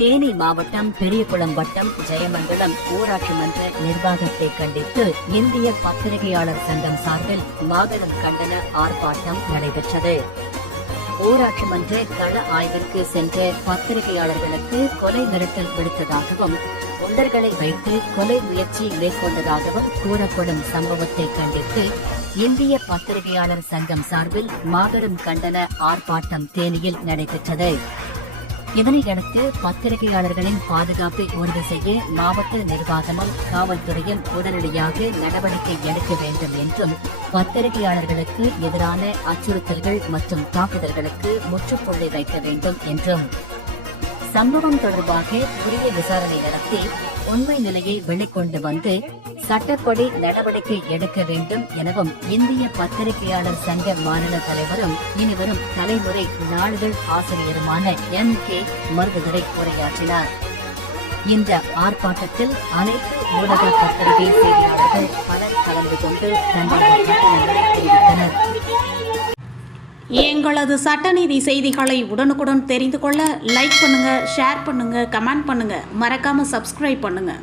தேனி மாவட்டம் பெரியகுளம் வட்டம் ஜெயமங்கலம் ஊராட்சி மன்ற நிர்வாகத்தை கண்டித்து இந்திய பத்திரிகையாளர் சங்கம் சார்பில் மாபெரும் கண்டன ஆர்ப்பாட்டம் நடைபெற்றது. ஊராட்சி மன்ற கள ஆய்விற்கு சென்ற பத்திரிகையாளர்களுக்கு கொலை மிரட்டல் விடுத்ததாகவும் தொண்டர்களை வைத்து கொலை முயற்சி மேற்கொண்டதாகவும் கூறப்படும் சம்பவத்தை கண்டித்து இந்திய பத்திரிகையாளர் சங்கம் சார்பில் மாபெரும் கண்டன ஆர்ப்பாட்டம் தேனியில் நடைபெற்றது. இதனையடுத்து பத்திரிகையாளர்களின் பாதுகாப்பை உறுதி செய்ய மாவட்ட நிர்வாகமும் காவல்துறையும் உடனடியாக நடவடிக்கை எடுக்க வேண்டும் என்றும் பத்திரிகையாளர்களுக்கு எதிரான அச்சுறுத்தல்கள் மற்றும் தாக்குதல்களுக்கு முற்றுப்புள்ளி வைக்க வேண்டும் என்றும் சம்பவம் தொடர்பாக உரிய விசாரணை நடத்தி உண்மை நிலையை வெளிக்கொண்டு வந்து சட்டப்படி நடவடிக்கை எடுக்க வேண்டும் எனவும் இந்திய பத்திரிகையாளர் சங்க மாநில தலைவரும் இனிவரும் தலைமுறை நாளிதழ் ஆசிரியருமான M.K. மருதுரை உரையாற்றினார். இந்த ஆர்ப்பாட்டத்தில் அனைத்து ஊடக பத்திரிகை செய்தியாளர்கள் பலர் கலந்து கொண்டு தங்களது கண்டனங்களை தெரிவித்தனர். எங்களது சட்டநீதி செய்திகளை உடனுக்குடன் தெரிந்து கொள்ள லைக் பண்ணுங்க, ஷேர் பண்ணுங்க, கமெண்ட் பண்ணுங்க, மறக்காம சப்ஸ்கிரைப் பண்ணுங்க.